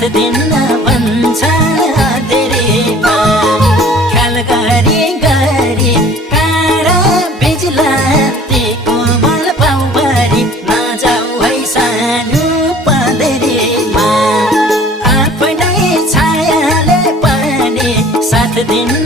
साथ दिन भन्छ धेरैमा ख्याल गरी गरी काँडा बिजुलाती कोमल पाउभरि नजाऊ है सानो पँधेरीमा आफ्नै छायाले पनि साथ दिन